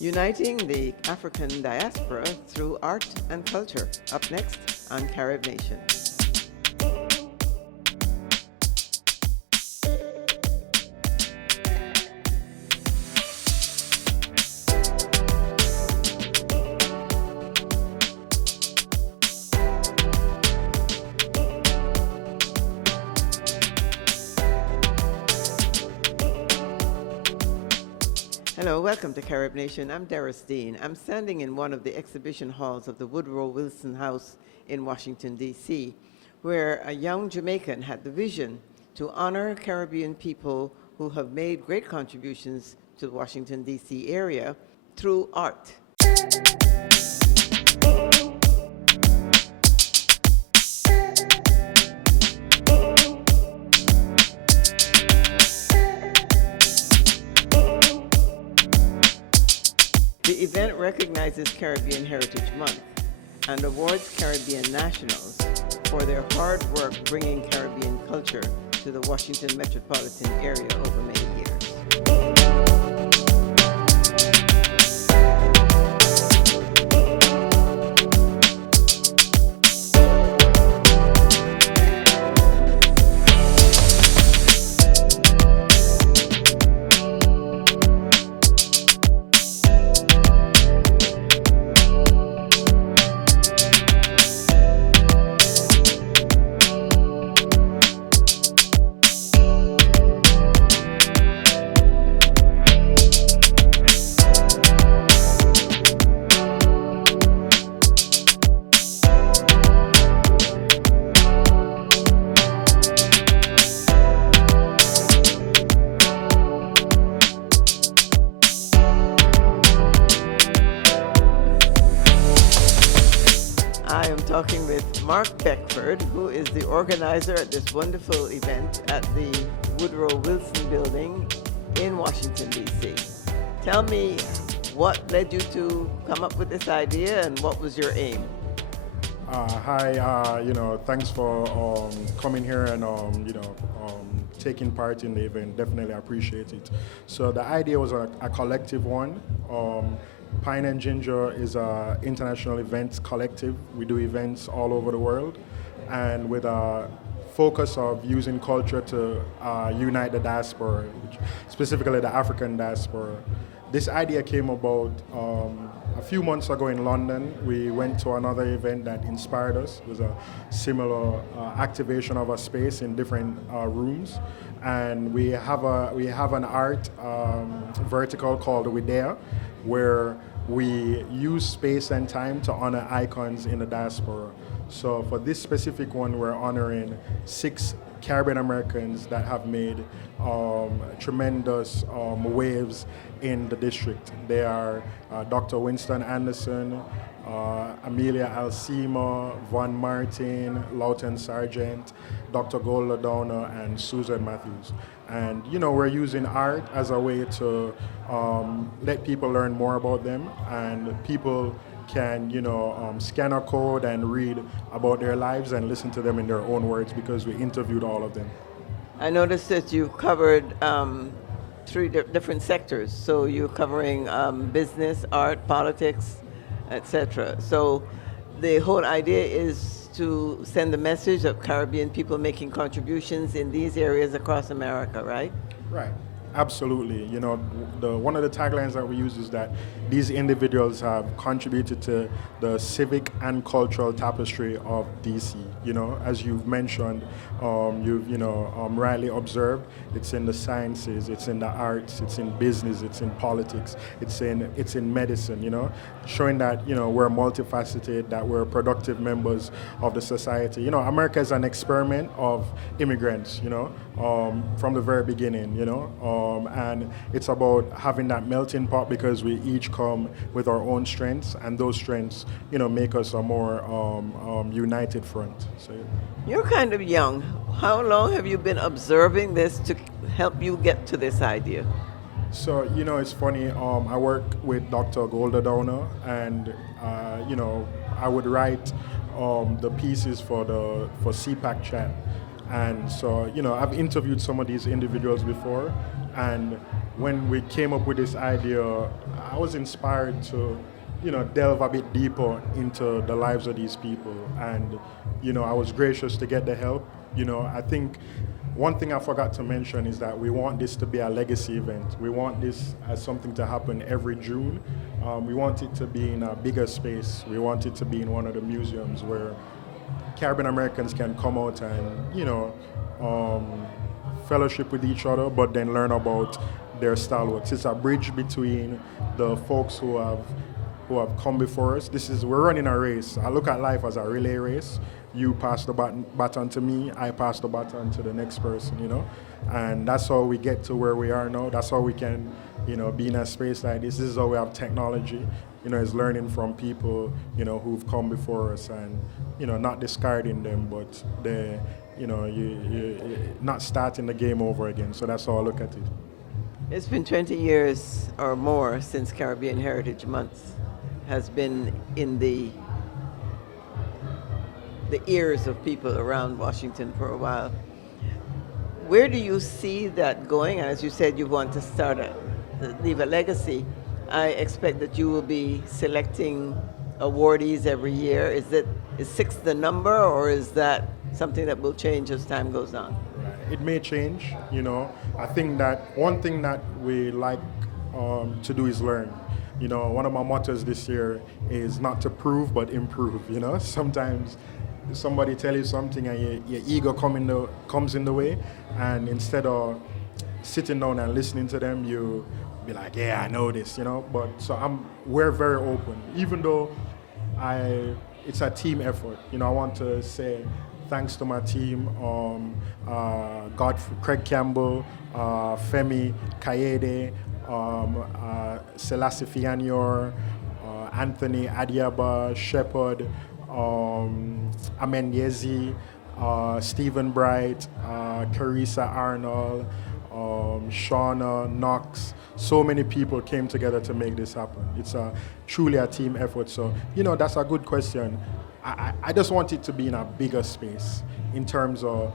uniting the African diaspora through art and culture. Up next on Carib Nation. Hello, welcome to Carib Nation. I'm Doris Dean. I'm standing in one of the exhibition halls of the Woodrow Wilson House in Washington, D.C., where a young Jamaican had the vision to honor Caribbean people who have made great contributions to the Washington, D.C. area through art. The event recognizes Caribbean Heritage Month and awards Caribbean nationals for their hard work bringing Caribbean culture to the Washington metropolitan area over many years. Talking with Mark Beckford, who is the organizer at this wonderful event at the Woodrow Wilson Building in Washington, D.C. Tell me what led you to come up with this idea and what was your aim? Hi, thanks for coming here and, taking part in the event. Definitely appreciate it. So the idea was a collective one. Pine and Ginger is an international events collective. We do events all over the world, and with a focus of using culture to unite the diaspora, specifically the African diaspora. This idea came about a few months ago in London. We went to another event that inspired us. It was a similar activation of a space in different rooms, and we have an art vertical called Widea, where we use space and time to honor icons in the diaspora. So for this specific one, we're honoring 6 Caribbean Americans that have made tremendous waves in the district. They are Dr. Winston Anderson, Amilia Alcima, Von Martin, Loughton Sargeant, Dr. Goulda Downer, and Suzanne Matthews. And we're using art as a way to let people learn more about them, and people can scan a code and read about their lives and listen to them in their own words, because we interviewed all of them. I noticed that you covered 3 different sectors. So you're covering business, art, politics, etc. So the whole idea is to send the message of Caribbean people making contributions in these areas across America, right? Right. Absolutely. One of the taglines that we use is that these individuals have contributed to the civic and cultural tapestry of DC. As you've mentioned, you've rightly observed, it's in the sciences, it's in the arts, it's in business, it's in politics, it's in medicine. Showing that we're multifaceted, that we're productive members of the society. America is an experiment of immigrants. From the very beginning. And it's about having that melting pot, because we each come with our own strengths, and those strengths, make us a more united front. So, You're kind of young. How long have you been observing this to help you get to this idea? So, it's funny, I work with Dr. Goulda Downer, and, I would write the pieces for CPAC chat. And so, I've interviewed some of these individuals before, and when we came up with this idea, I was inspired to, delve a bit deeper into the lives of these people. And, I was gracious to get the help. I think one thing I forgot to mention is that we want this to be a legacy event. We want this as something to happen every June. We want it to be in a bigger space. We want it to be in one of the museums where Caribbean Americans can come out and, fellowship with each other, but then learn about their stalwarts. It's a bridge between the folks who have come before us. We're running a race. I look at life as a relay race. You pass the baton to me, I pass the baton to the next person, and that's how we get to where we are now. That's how we can, be in a space like this. This is how we have technology, is learning from people, who've come before us, and, not discarding them, but you not starting the game over again. So that's how I look at it. It's been 20 years or more since Caribbean Heritage Month has been in the ears of people around Washington for a while. Where do you see that going? And as you said, you want to leave a legacy. I expect that you will be selecting awardees every year. Is 6 the number, or is that something that will change as time goes on? It may change, I think that one thing that we like to do is learn. One of my mottos this year is not to prove, but improve, Sometimes somebody tell you something and your ego comes in the way, and instead of sitting down and listening to them, you be like, yeah, I know this, But so we're very open, even though it's a team effort. I want to say thanks to my team, Craig Campbell, Femi Kayede, Selassie Fianyor, Anthony Adiaba, Shepard, Amenyezi, Stephen Bright, Carissa Arnold, Shauna Knox. So many people came together to make this happen. It's truly a team effort. So, that's a good question. I just want it to be in a bigger space in terms of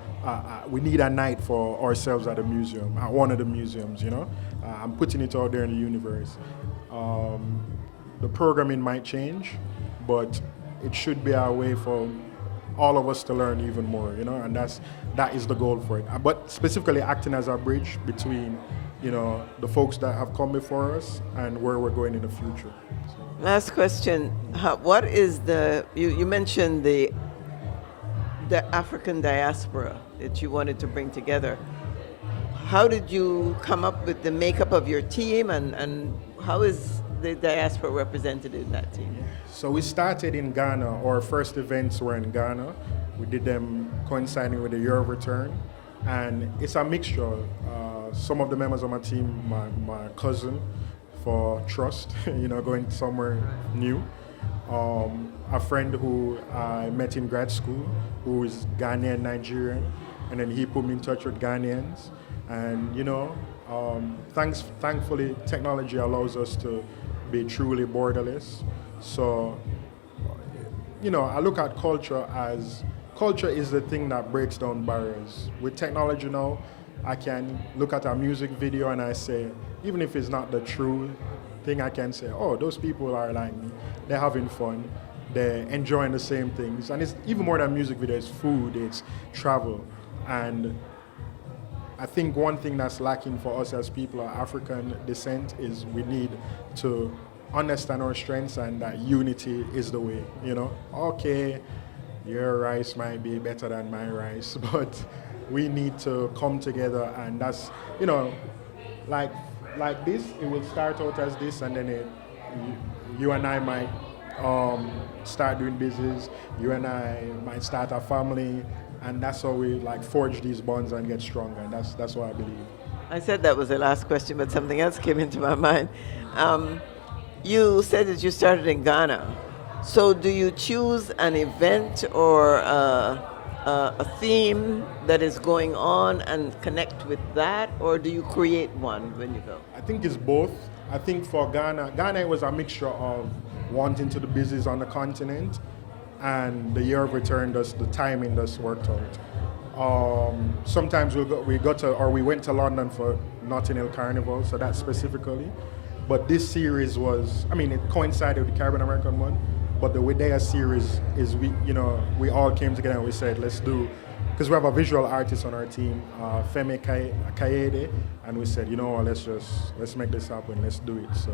we need a night for ourselves at a museum, at one of the museums, I'm putting it out there in the universe. The programming might change, but it should be a way for all of us to learn even more, and that is the goal for it. But specifically acting as a bridge between, the folks that have come before us and where we're going in the future. Last question. What is you mentioned the African diaspora that you wanted to bring together. How did you come up with the makeup of your team, and how is the diaspora represented in that team? So we started in Ghana. Our first events were in Ghana. We did them coinciding with the year of return. And it's a mixture. Some of the members of my team, my cousin for trust, going somewhere new. A friend who I met in grad school, who is Ghanaian Nigerian, and then he put me in touch with Ghanaians. And thankfully, technology allows us to be truly borderless. So, I look at culture is the thing that breaks down barriers. With technology now, I can look at a music video and I say, even if it's not the true thing, I can say, oh, those people are like me. They're having fun. They're enjoying the same things. And it's even more than music video, it's food, it's travel. And I think one thing that's lacking for us as people of African descent is we need to understand our strengths, and that unity is the way, Okay, your rice might be better than my rice, but we need to come together, and that's, like this, it will start out as this, and then you and I might start doing business, you and I might start a family, and that's how we forge these bonds and get stronger, and that's what I believe. I said that was the last question, but something else came into my mind. You said that you started in Ghana. So do you choose an event or a theme that is going on and connect with that, or do you create one when you go? I think it's both. I think for Ghana was a mixture of wanting to do business on the continent, and the year of return, the timing just worked out. Sometimes we went to London for Notting Hill Carnival, so that specifically. But this series was, it coincided with the Caribbean American one. But the Widea series is we all came together and we said, let's do, because we have a visual artist on our team, Femi Kayede, and we said, let's make this happen, let's do it. So.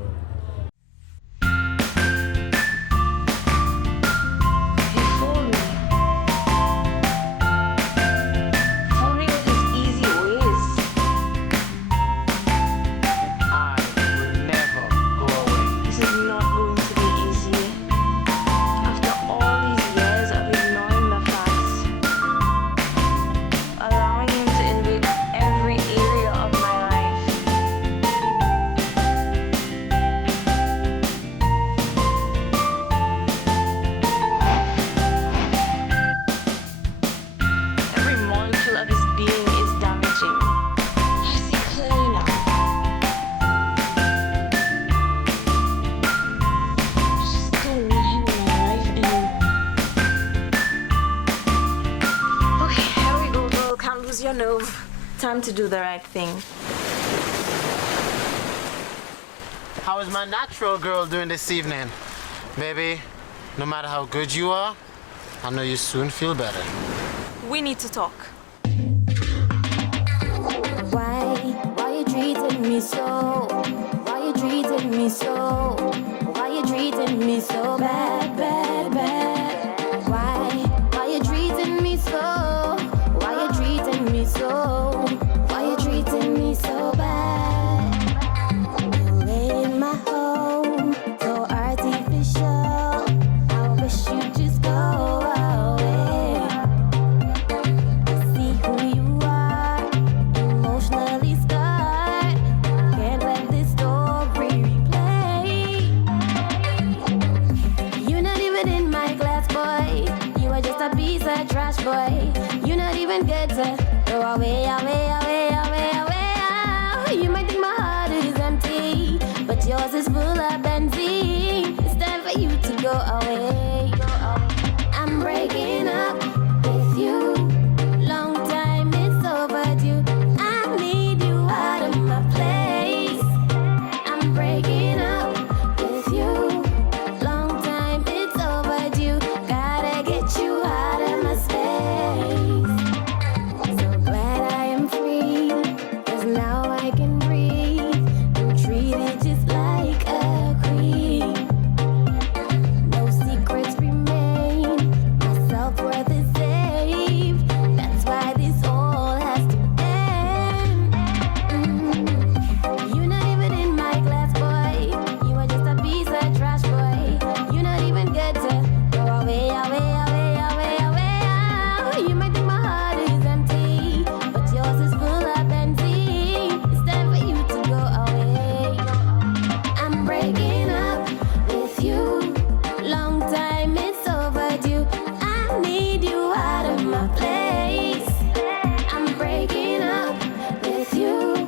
Time to do the right thing. How is my natural girl doing this evening? Baby, no matter how good you are, I know you soon feel better. We need to talk. Why you treating me so? Why you treating me so? Why you treating me so bad, bad, bad? Why you treating me so? Why you treating me so? Why you treating me so bad? You in my home, so artificial. I wish you'd just go away. See who you are, emotionally scarred. Can't let this story replay. You're not even in my class, boy. You are just a piece of trash, boy. You're not even good to go away, away, away, away, away. You might think my heart is empty, but yours is full of benzene. It's time for you to go away. I'm breaking up with you. Long time, it's overdue. I need you out of my place. I'm breaking up with you. Long time, it's overdue. Gotta get you out of my space. So glad I am free, 'cause now I can breathe. I'm treated just like a queen. No secrets remain. My self-worth is safe. That's why this all has to end. You're not even in my class, boy. You are just a piece of trash, boy. You're not even good to go away, away, away, away, away. You might think my heart is empty, but yours is full of benzene. It's time for you to go away. I'm breaking up with you. Long time, it's overdue. I need you out of my place. I'm breaking up with you.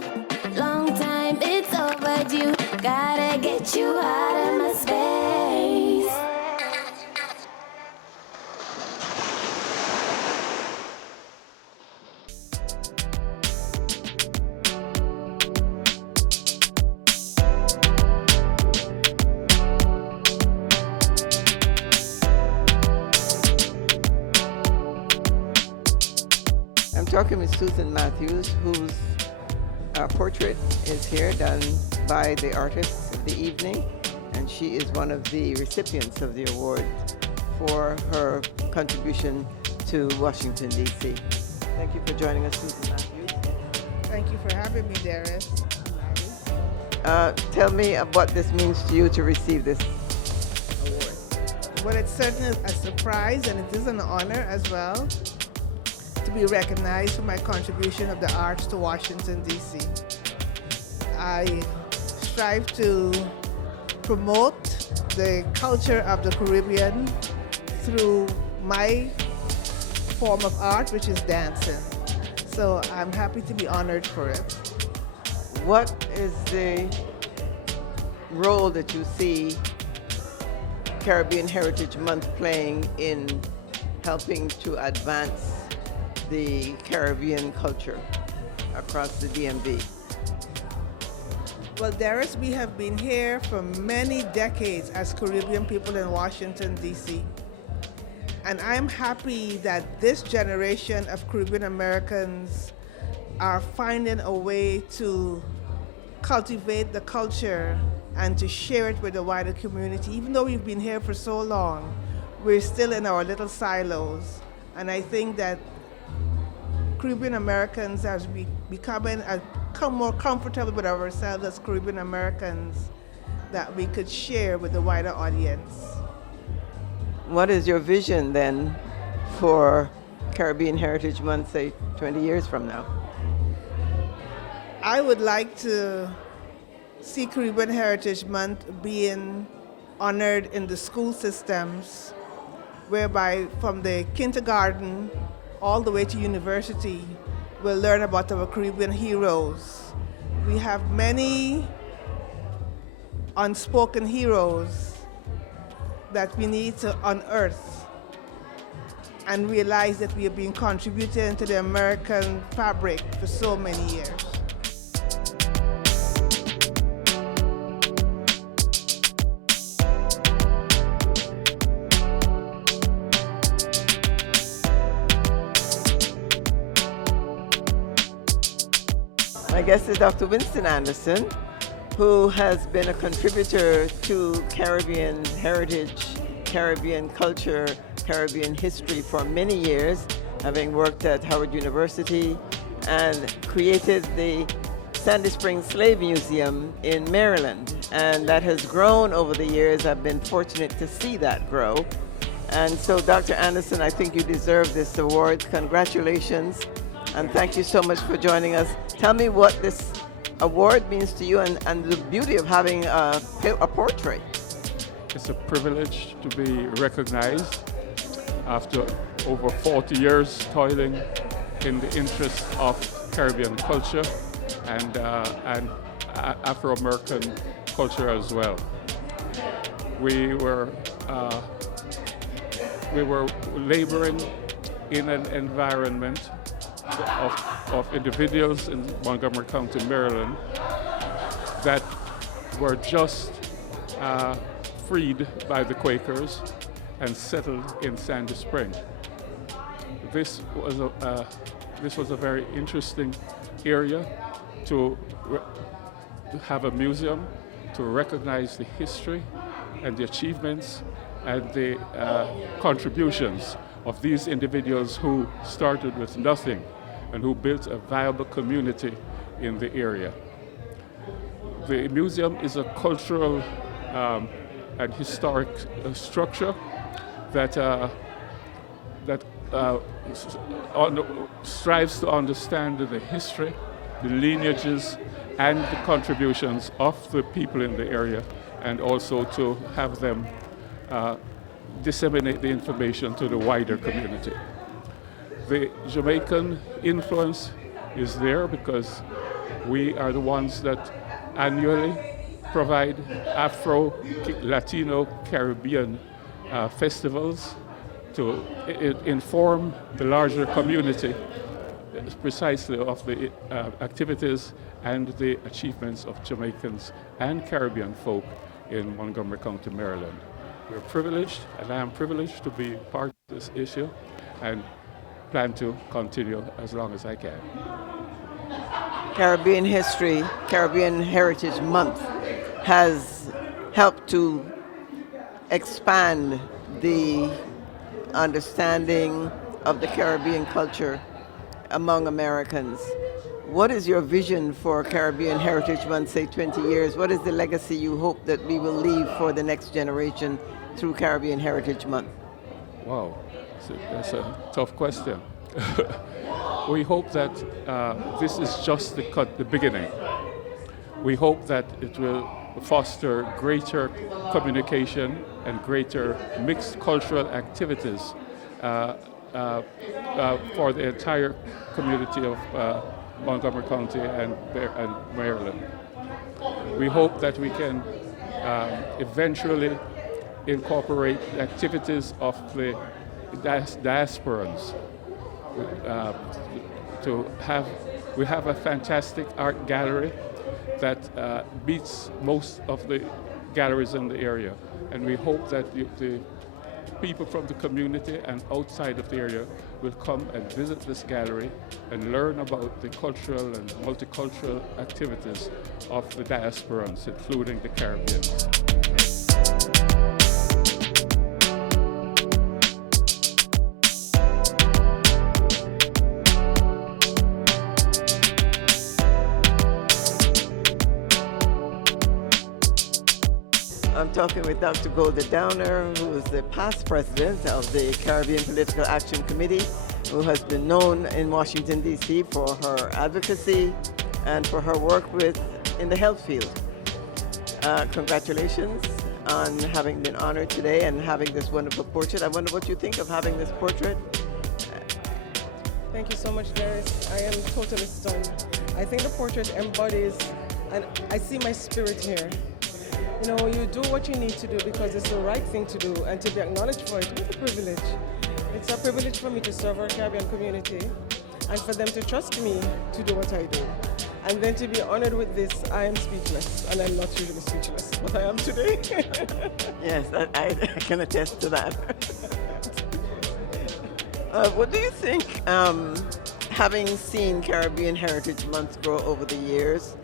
Long time, it's overdue. Gotta get you out of my space. I'm talking with Suzanne Matthews, whose portrait is here, done by the artist of the evening, and she is one of the recipients of the award for her contribution to Washington, D.C. Thank you for joining us, Suzanne Matthews. Thank you for having me, Darius. Tell me what this means to you to receive this award. Well, it's certainly a surprise, and it is an honor as well to be recognized for my contribution of the arts to Washington, D.C. I strive to promote the culture of the Caribbean through my form of art, which is dancing. So I'm happy to be honored for it. What is the role that you see Caribbean Heritage Month playing in helping to advance the Caribbean culture across the DMV? Well, Darius, we have been here for many decades as Caribbean people in Washington, D.C. And I'm happy that this generation of Caribbean Americans are finding a way to cultivate the culture and to share it with the wider community. Even though we've been here for so long, we're still in our little silos. And I think that Caribbean Americans, as we become more comfortable with ourselves as Caribbean Americans, that we could share with the wider audience. What is your vision then for Caribbean Heritage Month, say 20 years from now? I would like to see Caribbean Heritage Month being honored in the school systems, whereby from the kindergarten all the way to university, we'll learn about our Caribbean heroes. We have many unspoken heroes that we need to unearth and realize that we have been contributing to the American fabric for so many years. My guest is Dr. Winston Anderson, who has been a contributor to Caribbean heritage, Caribbean culture, Caribbean history for many years, having worked at Howard University and created the Sandy Springs Slave Museum in Maryland. And that has grown over the years. I've been fortunate to see that grow. And so, Dr. Anderson, I think you deserve this award. Congratulations. And thank you so much for joining us. Tell me what this award means to you and the beauty of having a portrait. It's a privilege to be recognized after over 40 years toiling in the interest of Caribbean culture and Afro-American culture as well. We were laboring in an environment of individuals in Montgomery County, Maryland, that were just freed by the Quakers and settled in Sandy Spring. This was a very interesting area to have a museum to recognize the history and the achievements and the contributions of these individuals who started with nothing and who built a viable community in the area. The museum is a cultural and historic structure that strives to understand the history, the lineages, and the contributions of the people in the area, and also to have them disseminate the information to the wider community. The Jamaican influence is there because we are the ones that annually provide Afro-Latino Caribbean festivals to inform the larger community precisely of the activities and the achievements of Jamaicans and Caribbean folk in Montgomery County, Maryland. We're privileged, and I am privileged to be part of this issue and plan to continue as long as I can. Caribbean History, Caribbean Heritage Month has helped to expand the understanding of the Caribbean culture among Americans. What is your vision for Caribbean Heritage Month, say 20 years? What is the legacy you hope that we will leave for the next generation through Caribbean Heritage Month? Wow, that's a tough question. We hope that this is just the beginning. We hope that it will foster greater communication and greater mixed cultural activities for the entire community of Montgomery County and Maryland. We hope that we can eventually incorporate activities of the diasporans uh, we have a fantastic art gallery that beats most of the galleries in the area, and we hope that the people from the community and outside of the area will come and visit this gallery and learn about the cultural and multicultural activities of the diasporans, including the Caribbeans. I'm talking with Dr. Goulda Downer, who is the past president of the Caribbean Political Action Committee, who has been known in Washington, D.C. for her advocacy and for her work in the health field. Congratulations on having been honored today and having this wonderful portrait. I wonder what you think of having this portrait. Thank you so much, Darius. I am totally stunned. I think the portrait embodies, and I see my spirit here. You know, you do what you need to do because it's the right thing to do, and to be acknowledged for it, what a privilege. It's a privilege for me to serve our Caribbean community and for them to trust me to do what I do. And then to be honored with this, I am speechless, and I'm not usually speechless, but I am today. Yes, I can attest to that. What do you think, having seen Caribbean Heritage Month grow over the years,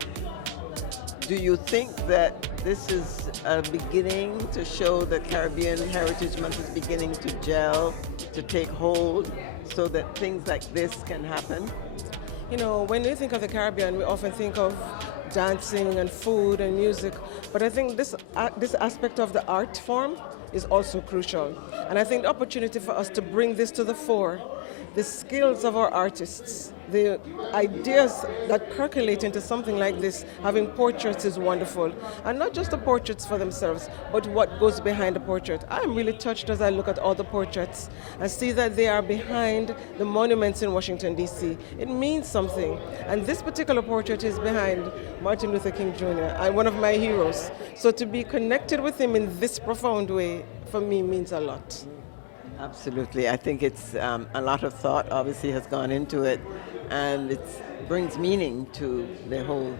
do you think that this is a beginning to show that Caribbean Heritage Month is beginning to gel, to take hold, so that things like this can happen? You know, when we think of the Caribbean, we often think of dancing and food and music, but I think this aspect of the art form is also crucial. And I think the opportunity for us to bring this to the fore, the skills of our artists, the ideas that percolate into something like this, having portraits is wonderful. And not just the portraits for themselves, but what goes behind the portrait. I'm really touched as I look at all the portraits and see that they are behind the monuments in Washington, D.C. It means something. And this particular portrait is behind Martin Luther King Jr., one of my heroes. So to be connected with him in this profound way, for me, means a lot. Absolutely. I think it's a lot of thought obviously has gone into it, and it brings meaning to the whole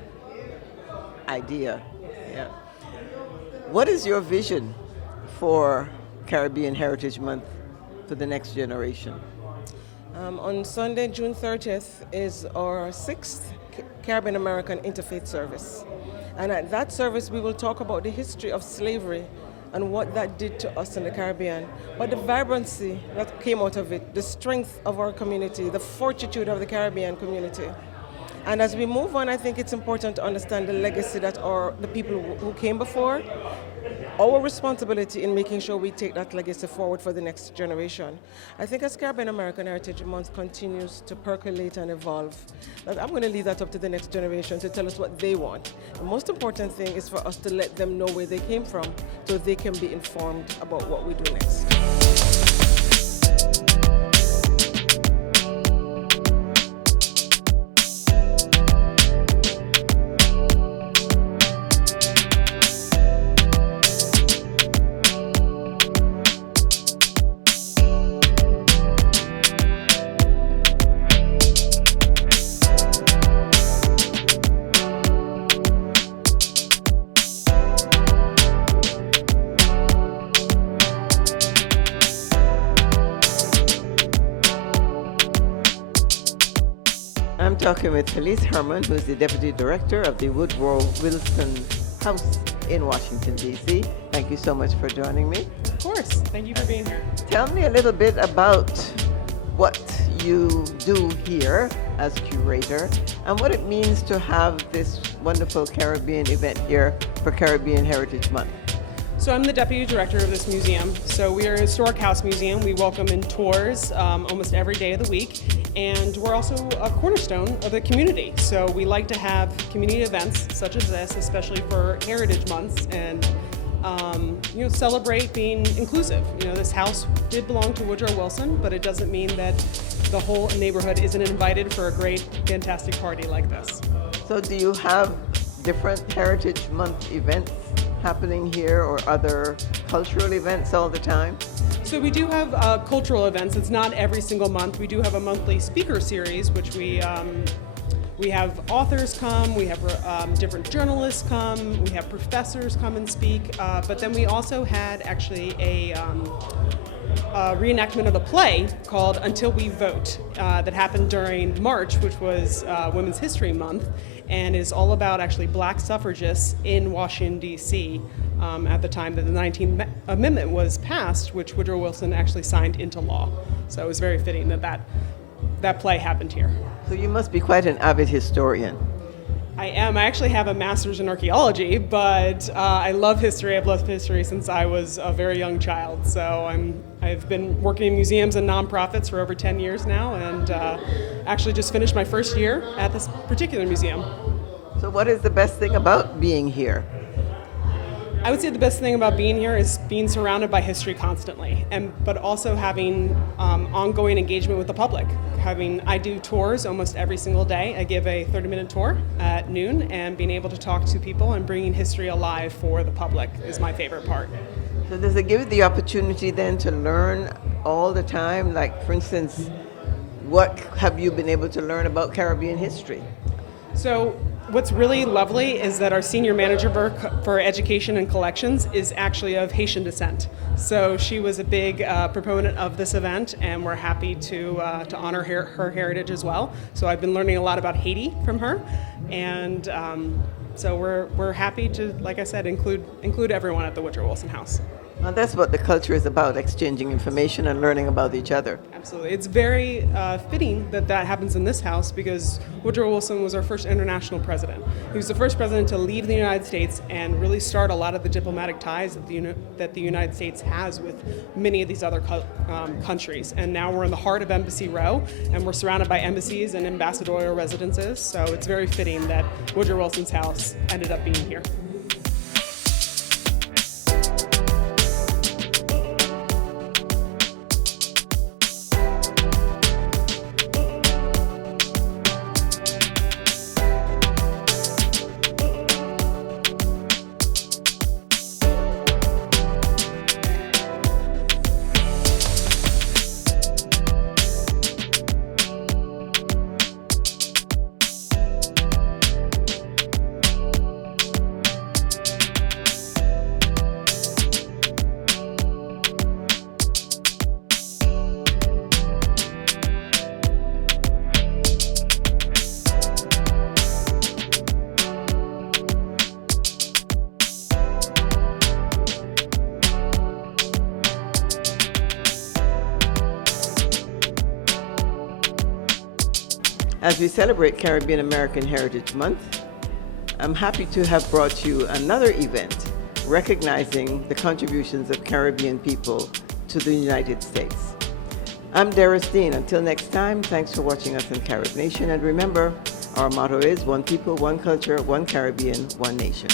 idea. Yeah. What is your vision for Caribbean Heritage Month for the next generation? On Sunday, June 30th, is our 6th Caribbean American Interfaith Service. And at that service, we will talk about the history of slavery and what that did to us in the Caribbean, but the vibrancy that came out of it, the strength of our community, the fortitude of the Caribbean community. And as we move on, I think it's important to understand the legacy that the people who came before, our responsibility in making sure we take that legacy forward for the next generation. I think as Caribbean American Heritage Month continues to percolate and evolve, I'm going to leave that up to the next generation to tell us what they want. The most important thing is for us to let them know where they came from so they can be informed about what we do next. I'm talking with Felice Herman, who's the Deputy Director of the Woodrow Wilson House in Washington, D.C. Thank you so much for joining me. Of course. Thank you for being here. Tell me a little bit about what you do here as curator and what it means to have this wonderful Caribbean event here for Caribbean Heritage Month. So I'm the Deputy Director of this museum. So we are a historic house museum. We welcome in tours almost every day of the week. And we're also a cornerstone of the community. So we like to have community events such as this, especially for Heritage Months, and celebrate being inclusive. This house did belong to Woodrow Wilson, but it doesn't mean that the whole neighborhood isn't invited for a great, fantastic party like this. So do you have different Heritage Month events happening here or other cultural events all the time? So we do have cultural events. It's not every single month. We do have a monthly speaker series, which we have authors come, we have different journalists come, we have professors come and speak, but then we also had actually a reenactment of a play called Until We Vote that happened during March, which was Women's History Month, and is all about actually black suffragists in Washington, D.C. At the time that the 19th Amendment was passed, which Woodrow Wilson actually signed into law. So it was very fitting that that play happened here. So you must be quite an avid historian. I am. I actually have a master's in archaeology, but I love history. I've loved history since I was a very young child. So I've been working in museums and nonprofits for over 10 years now, and actually just finished my first year at this particular museum. So what is the best thing about being here? I would say the best thing about being here is being surrounded by history constantly, but also having ongoing engagement with the public. I do tours almost every single day. I give a 30-minute tour at noon, and being able to talk to people and bringing history alive for the public is my favorite part. So does it give you the opportunity then to learn all the time? Like, for instance, what have you been able to learn about Caribbean history? So what's really lovely is that our senior manager for education and collections is actually of Haitian descent. So she was a big proponent of this event, and we're happy to honor her heritage as well. So I've been learning a lot about Haiti from her, and so we're happy to, like I said, include everyone at the Woodrow Wilson House. Well, that's what the culture is about, exchanging information and learning about each other. Absolutely. It's very fitting that happens in this house, because Woodrow Wilson was our first international president. He was the first president to leave the United States and really start a lot of the diplomatic ties that the United States has with many of these other countries. And now we're in the heart of Embassy Row, and we're surrounded by embassies and ambassadorial residences. So it's very fitting that Woodrow Wilson's house ended up being here. As we celebrate Caribbean American Heritage Month, I'm happy to have brought you another event recognizing the contributions of Caribbean people to the United States. I'm Doris Dean. Until next time, thanks for watching us on Carib Nation. And remember, our motto is one people, one culture, one Caribbean, one nation.